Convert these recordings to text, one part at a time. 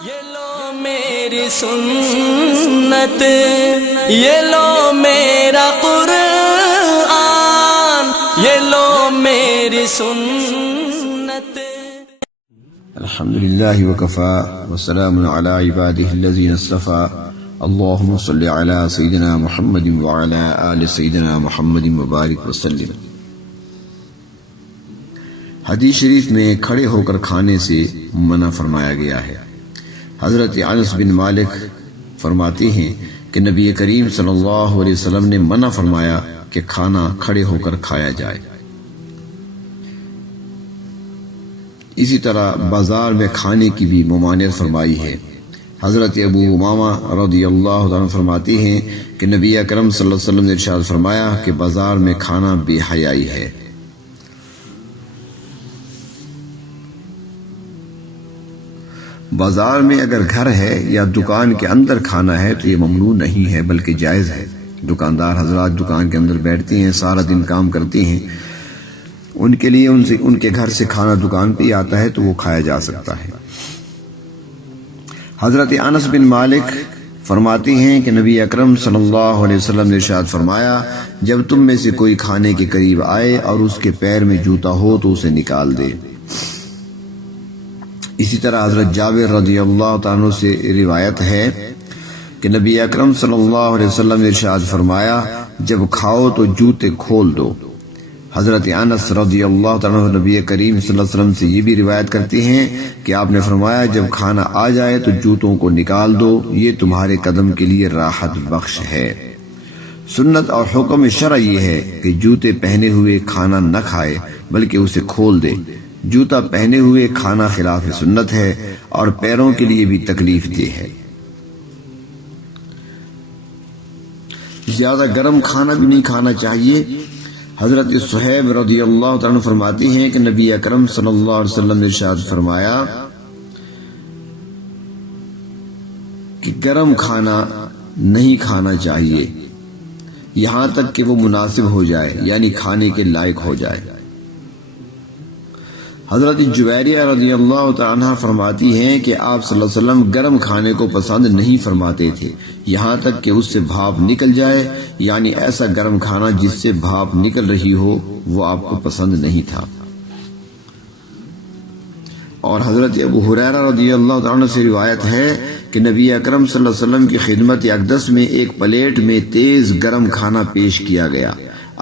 یہ لو میری سنت، یہ لو میرا قرآن، یہ لو میری سنت۔ الحمدللہ وکفا وسلام علی عبادہ الذین اصطفى، اللہم صلی علی سیدنا محمد وعلی آل سیدنا محمد مبارک وسلم۔ حدیث شریف میں کھڑے ہو کر کھانے سے منع فرمایا گیا ہے۔ حضرت انس بن مالک فرماتے ہیں کہ نبی کریم صلی اللہ علیہ وسلم نے منع فرمایا کہ کھانا کھڑے ہو کر کھایا جائے۔ اسی طرح بازار میں کھانے کی بھی ممانعت فرمائی ہے۔ حضرت ابو امامہ رضی اللہ عنہ فرماتے ہیں کہ نبی اکرم صلی اللہ علیہ وسلم نے ارشاد فرمایا کہ بازار میں کھانا بے حیائی ہے۔ بازار میں اگر گھر ہے یا دکان کے اندر کھانا ہے تو یہ ممنوع نہیں ہے بلکہ جائز ہے۔ دکاندار حضرات دکان کے اندر بیٹھتے ہیں، سارا دن کام کرتے ہیں، ان کے لیے ان کے گھر سے کھانا دکان پہ ہی آتا ہے تو وہ کھایا جا سکتا ہے۔ حضرت انس بن مالک فرماتے ہیں کہ نبی اکرم صلی اللہ علیہ وسلم نے ارشاد فرمایا، جب تم میں سے کوئی کھانے کے قریب آئے اور اس کے پیر میں جوتا ہو تو اسے نکال دے۔ اسی طرح حضرت جابر رضی اللہ عنہ سے روایت ہے کہ نبی اکرم صلی اللہ علیہ وسلم نے ارشاد فرمایا، جب کھاؤ تو جوتے کھول دو۔ حضرت انس رضی اللہ عنہ نبی کریم صلی اللہ علیہ وسلم سے یہ بھی روایت کرتے ہیں کہ آپ نے فرمایا، جب کھانا آ جائے تو جوتوں کو نکال دو، یہ تمہارے قدم کے لیے راحت بخش ہے۔ سنت اور حکم شرع یہ ہے کہ جوتے پہنے ہوئے کھانا نہ کھائے بلکہ اسے کھول دے۔ جوتا پہنے ہوئے کھانا خلاف سنت ہے اور پیروں کے لیے بھی تکلیف دہ ہے۔ زیادہ گرم کھانا بھی نہیں کھانا چاہیے۔ حضرت صہیب رضی اللہ عنہ فرماتے ہیں کہ نبی اکرم صلی اللہ علیہ وسلم نے ارشاد فرمایا کہ گرم کھانا نہیں کھانا چاہیے یہاں تک کہ وہ مناسب ہو جائے، یعنی کھانے کے لائق ہو جائے۔ حضرت جویریہ رضی اللہ عنہ فرماتی ہیں کہ آپ صلی اللہ علیہ وسلم گرم کھانے کو پسند نہیں فرماتے تھے یہاں تک کہ اس سے بھاپ نکل جائے، یعنی ایسا گرم کھانا جس سے بھاپ نکل رہی ہو وہ آپ کو پسند نہیں تھا۔ اور حضرت ابو ہریرہ رضی اللہ عنہ سے روایت ہے کہ نبی اکرم صلی اللہ علیہ وسلم کی خدمت اقدس میں ایک پلیٹ میں تیز گرم کھانا پیش کیا گیا۔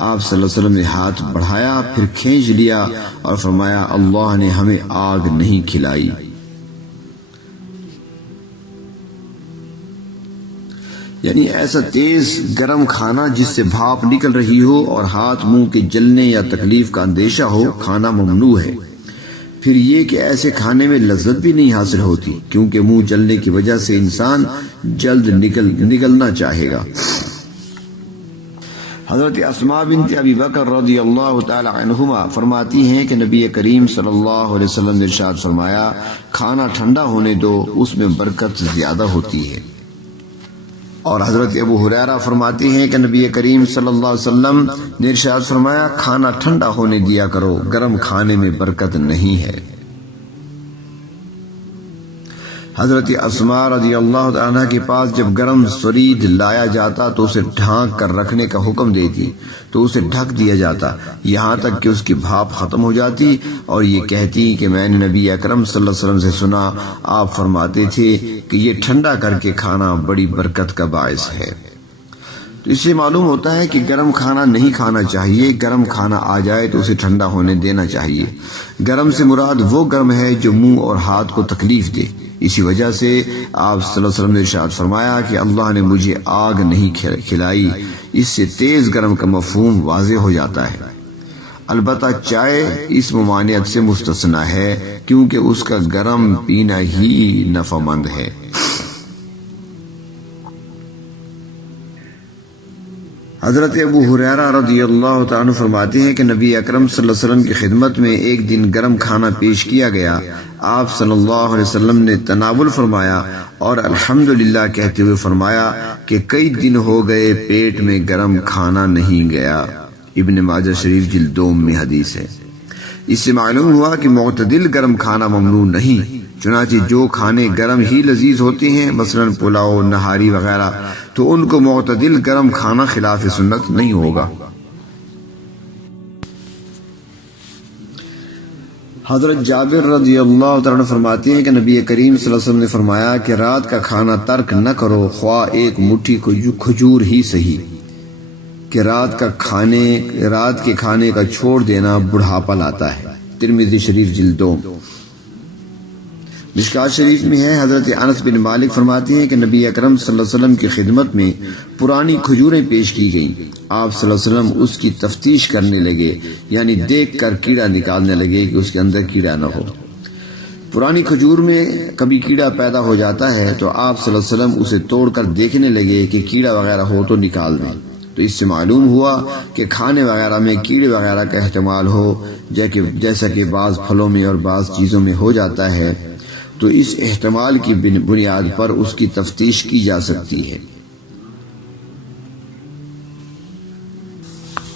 آپ صلی اللہ علیہ وسلم نے ہاتھ بڑھایا، پھر کھینچ لیا اور فرمایا، اللہ نے ہمیں آگ نہیں کھلائی۔ یعنی ایسا تیز گرم کھانا جس سے بھاپ نکل رہی ہو اور ہاتھ منہ کے جلنے یا تکلیف کا اندیشہ ہو، کھانا ممنوع ہے۔ پھر یہ کہ ایسے کھانے میں لذت بھی نہیں حاصل ہوتی کیونکہ منہ جلنے کی وجہ سے انسان جلد نکلنا چاہے گا۔ حضرت اسماء بنت ابی بکر رضی اللہ تعالی عنہما فرماتی ہیں کہ نبی کریم صلی اللہ علیہ وسلم نے ارشاد فرمایا، کھانا ٹھنڈا ہونے دو، اس میں برکت زیادہ ہوتی ہے۔ اور حضرت ابو ہریرہ فرماتے ہیں کہ نبی کریم صلی اللہ علیہ وسلم نے ارشاد فرمایا، کھانا ٹھنڈا ہونے دیا کرو، گرم کھانے میں برکت نہیں ہے۔ حضرت اسماء رضی اللہ عنہ کے پاس جب گرم سرید لایا جاتا تو اسے ڈھانک کر رکھنے کا حکم دیتی تو اسے ڈھک دیا جاتا یہاں تک کہ اس کی بھاپ ختم ہو جاتی اور یہ کہتی کہ میں نے نبی اکرم صلی اللہ علیہ وسلم سے سنا، آپ فرماتے تھے کہ یہ ٹھنڈا کر کے کھانا بڑی برکت کا باعث ہے۔ تو اس سے معلوم ہوتا ہے کہ گرم کھانا نہیں کھانا چاہیے، گرم کھانا آ جائے تو اسے ٹھنڈا ہونے دینا چاہیے۔ گرم سے مراد وہ گرم ہے جو منہ اور ہاتھ کو تکلیف دے۔ اسی وجہ سے آپ صلی اللہ علیہ وسلم نے ارشاد فرمایا کہ اللہ نے مجھے آگ نہیں کھلائی۔ اس سے تیز گرم کا مفہوم واضح ہو جاتا ہے۔ البتہ چائے اس ممانعت سے مستثنی ہے کیونکہ اس کا گرم پینا ہی نفع مند ہے۔ حضرت ابو ہریرہ رضی اللہ عنہ فرماتے ہیں کہ نبی اکرم صلی اللہ علیہ وسلم کی خدمت میں ایک دن گرم کھانا پیش کیا گیا۔ آپ صلی اللہ علیہ وسلم نے تناول فرمایا اور الحمدللہ کہتے ہوئے فرمایا کہ کئی دن ہو گئے پیٹ میں گرم کھانا نہیں گیا۔ ابن ماجہ شریف جلد 2 میں حدیث ہے۔ اس سے معلوم ہوا کہ معتدل گرم کھانا ممنوع نہیں، چنانچہ جو کھانے گرم ہی لذیذ ہوتے ہیں، مثلا پلاؤ، نہاری وغیرہ، تو ان کو معتدل گرم کھانا خلاف سنت نہیں ہوگا۔ حضرت جابر رضی اللہ تعالیٰ عنہ فرماتے ہیں کہ نبی کریم صلی اللہ علیہ وسلم نے فرمایا کہ رات کا کھانا ترک نہ کرو، خواہ ایک مٹھی کھجور ہی سہی، کہ رات کے کھانے کا چھوڑ دینا بڑھاپا لاتا ہے۔ ترمذی شریف جلد 2۔ مشکات شریف میں ہے، حضرت انس بن مالک فرماتے ہیں کہ نبی اکرم صلی اللہ علیہ وسلم کی خدمت میں پرانی کھجوریں پیش کی گئیں، آپ صلی اللہ علیہ وسلم اس کی تفتیش کرنے لگے، یعنی دیکھ کر کیڑا نکالنے لگے کہ اس کے اندر کیڑا نہ ہو۔ پرانی کھجور میں کبھی کیڑا پیدا ہو جاتا ہے تو آپ صلی اللہ علیہ وسلم اسے توڑ کر دیکھنے لگے کہ کیڑا وغیرہ ہو تو نکال دیں، تو اس سے معلوم ہوا کہ کھانے وغیرہ میں کیڑے وغیرہ کا احتمال ہو، جیسا کہ بعض پھلوں میں اور بعض چیزوں میں ہو جاتا ہے، تو اس احتمال کی بنیاد پر اس کی تفتیش کی جا سکتی ہے۔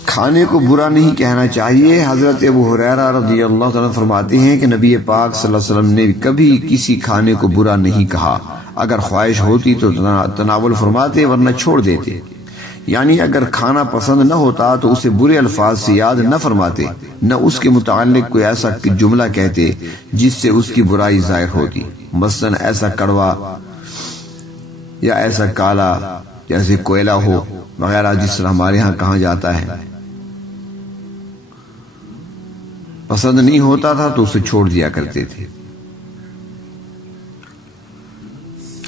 کھانے کو برا نہیں کہنا چاہیے۔ حضرت ابو ہریرہ رضی اللہ تعالیٰ فرماتے ہیں کہ نبی پاک صلی اللہ علیہ وسلم نے کبھی کسی کھانے کو برا نہیں کہا، اگر خواہش ہوتی تو تناول فرماتے ورنہ چھوڑ دیتے، یعنی اگر کھانا پسند نہ ہوتا تو اسے برے الفاظ سے یاد نہ فرماتے، نہ اس کے متعلق کوئی ایسا جملہ کہتے جس سے اس کی برائی ظاہر ہوتی، مثلا ایسا کڑوا یا ایسا کالا جیسے کوئلہ ہو وغیرہ، جس طرح ہمارے ہاں کہا جاتا ہے۔ پسند نہیں ہوتا تھا تو اسے چھوڑ دیا کرتے تھے۔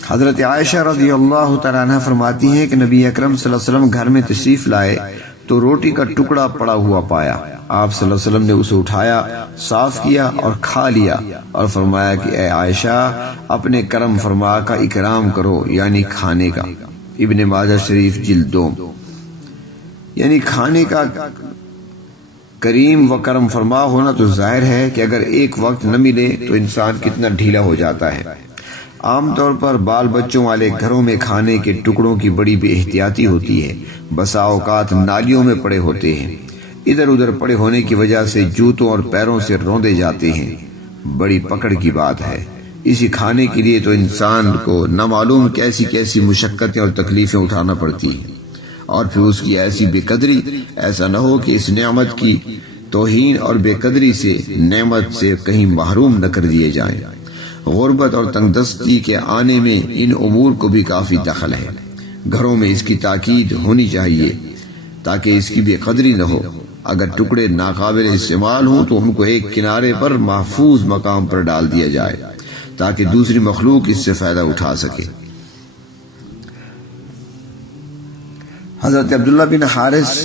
حضرت عائشہ رضی اللہ تعالیٰ عنہ فرماتی ہیں کہ نبی اکرم صلی اللہ علیہ وسلم گھر میں تشریف لائے تو روٹی کا ٹکڑا پڑا ہوا پایا، آپ صلی اللہ علیہ وسلم نے اسے اٹھایا، صاف کیا اور کھا لیا، اور فرمایا کہ اے عائشہ، اپنے کرم فرما کا اکرام کرو، یعنی کھانے کا۔ ابن ماجہ شریف جلد 2۔ یعنی کھانے کا کریم و کرم فرما ہونا تو ظاہر ہے کہ اگر ایک وقت نہ ملے تو انسان کتنا ڈھیلا ہو جاتا ہے۔ عام طور پر بال بچوں والے گھروں میں کھانے کے ٹکڑوں کی بڑی بے احتیاطی ہوتی ہے، بسا اوقات نالیوں میں پڑے ہوتے ہیں، ادھر ادھر پڑے ہونے کی وجہ سے جوتوں اور پیروں سے روندے جاتے ہیں، بڑی پکڑ کی بات ہے۔ اسی کھانے کے لیے تو انسان کو نہ معلوم کیسی کیسی مشقتیں اور تکلیفیں اٹھانا پڑتی ہیں، اور پھر اس کی ایسی بے قدری، ایسا نہ ہو کہ اس نعمت کی توہین اور بے قدری سے نعمت سے کہیں محروم نہ کر دیے جائیں۔ غربت اور تنگ دستی کے آنے میں ان امور کو بھی کافی دخل ہے، گھروں میں اس کی تاکید ہونی چاہیے تاکہ اس کی بے قدری نہ ہو۔ اگر ٹکڑے ناقابل استعمال ہوں تو ان کو ایک کنارے پر محفوظ مقام پر ڈال دیا جائے تاکہ دوسری مخلوق اس سے فائدہ اٹھا سکے۔ حضرت عبداللہ بن حارث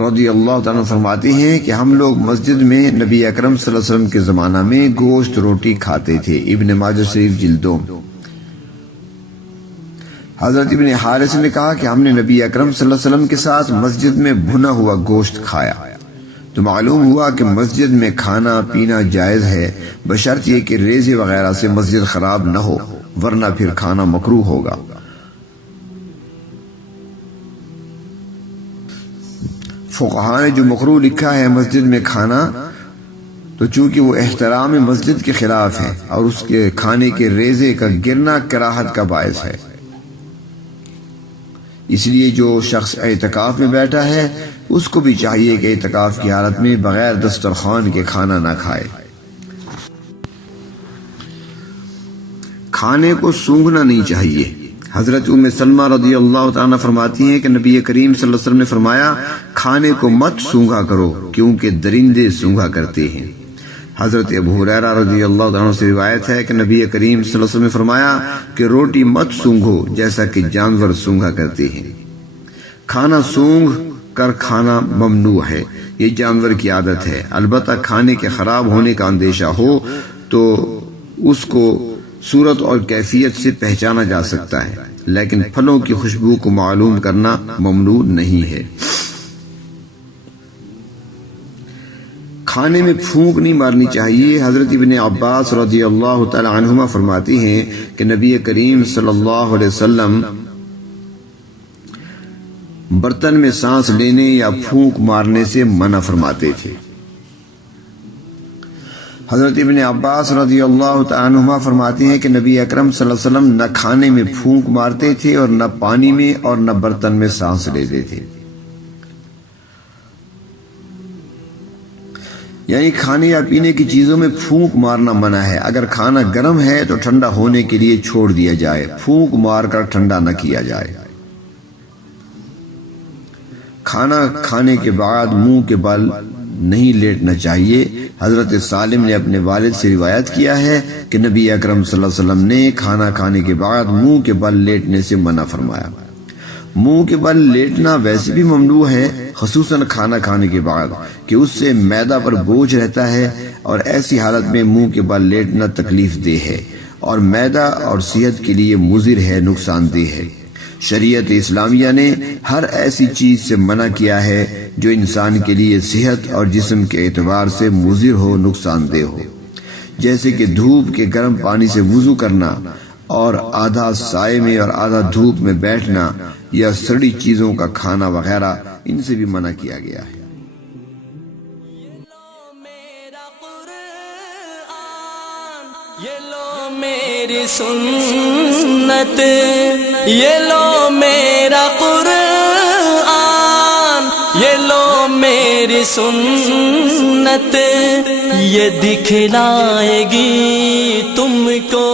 رضی اللہ تعالیٰ فرماتے ہیں کہ ہم لوگ مسجد میں نبی اکرم صلی اللہ علیہ وسلم کے زمانہ میں گوشت روٹی کھاتے تھے۔ ابن ماجہ شریف جلد 2۔ حضرت ابن حارث نے کہا کہ ہم نے نبی اکرم صلی اللہ علیہ وسلم کے ساتھ مسجد میں بھنا ہوا گوشت کھایا، تو معلوم ہوا کہ مسجد میں کھانا پینا جائز ہے، بشرط یہ کہ ریزے وغیرہ سے مسجد خراب نہ ہو، ورنہ پھر کھانا مکروہ ہوگا۔ فقہاء نے جو مکروہ لکھا ہے مسجد میں کھانا، تو چونکہ وہ احترام مسجد کے خلاف ہے اور اس کے کھانے کے ریزے کا گرنا کراہت کا باعث ہے، اس لیے جو شخص اعتکاف میں بیٹھا ہے اس کو بھی چاہیے کہ اعتکاف کی حالت میں بغیر دسترخوان کے کھانا نہ کھائے۔ کھانے کو سونگھنا نہیں چاہیے۔ حضرت ام سلمہ رضی اللہ تعالیٰ فرماتی ہیں کہ نبی کریم صلی اللہ علیہ وسلم نے فرمایا، کھانے کو مت سونگھا کرو کیونکہ درندے سونگھا کرتے ہیں۔ حضرت ابو ہریرہ رضی اللہ عنہ سے روایت ہے کہ نبی کریم صلی اللہ علیہ وسلم نے فرمایا کہ روٹی مت سونگھو جیسا کہ جانور سونگھا کرتے ہیں۔ کھانا سونگھ کر کھانا ممنوع ہے، یہ جانور کی عادت ہے، البتہ کھانے کے خراب ہونے کا اندیشہ ہو تو اس کو صورت اور کیفیت سے پہچانا جا سکتا ہے، لیکن پھلوں کی خوشبو کو معلوم کرنا ممنوع نہیں ہے۔ کھانے میں پھونک نہیں مارنی چاہیے۔ حضرت ابن عباس رضی اللہ تعالی عنہما فرماتے ہیں کہ نبی کریم صلی اللہ علیہ وسلم برتن میں سانس لینے یا پھونک مارنے سے منع فرماتے تھے۔ حضرت ابن عباس رضی اللہ تعالیٰ عنہما فرماتے ہیں کہ نبی اکرم صلی اللہ علیہ وسلم نہ کھانے میں پھونک مارتے تھے اور نہ پانی میں اور نہ برتن میں سانس لیتے تھے. یعنی کھانے یا پینے کی چیزوں میں پھونک مارنا منع ہے. اگر کھانا گرم ہے تو ٹھنڈا ہونے کے لیے چھوڑ دیا جائے، پھونک مار کر ٹھنڈا نہ کیا جائے. کھانا کھانے کے بعد منہ کے بل نہیں لیٹنا چاہیے. حضرت سالم نے اپنے والد سے روایت کیا ہے کہ نبی اکرم صلی اللہ علیہ وسلم نے کھانا کھانے کے بعد منہ کے بل لیٹنے سے منع فرمایا. منہ کے بل لیٹنا ویسے بھی ممنوع ہے، خصوصاً کھانا کھانے کے بعد، کہ اس سے معدہ پر بوجھ رہتا ہے اور ایسی حالت میں منہ کے بل لیٹنا تکلیف دہ ہے اور معدہ اور صحت کے لیے مضر ہے، نقصان دہ ہے. شریعت اسلامیہ نے ہر ایسی چیز سے منع کیا ہے جو انسان کے لیے صحت اور جسم کے اعتبار سے مضر ہو، نقصان دہ ہو، جیسے کہ دھوپ کے گرم پانی سے وضو کرنا اور آدھا سائے میں اور آدھا دھوپ میں بیٹھنا یا سڑی چیزوں کا کھانا وغیرہ، ان سے بھی منع کیا گیا ہے. یہ لو میری سنت، یہ لو میرا قرآن، یہ لو میری سنت، یہ دکھلائے گی تم کو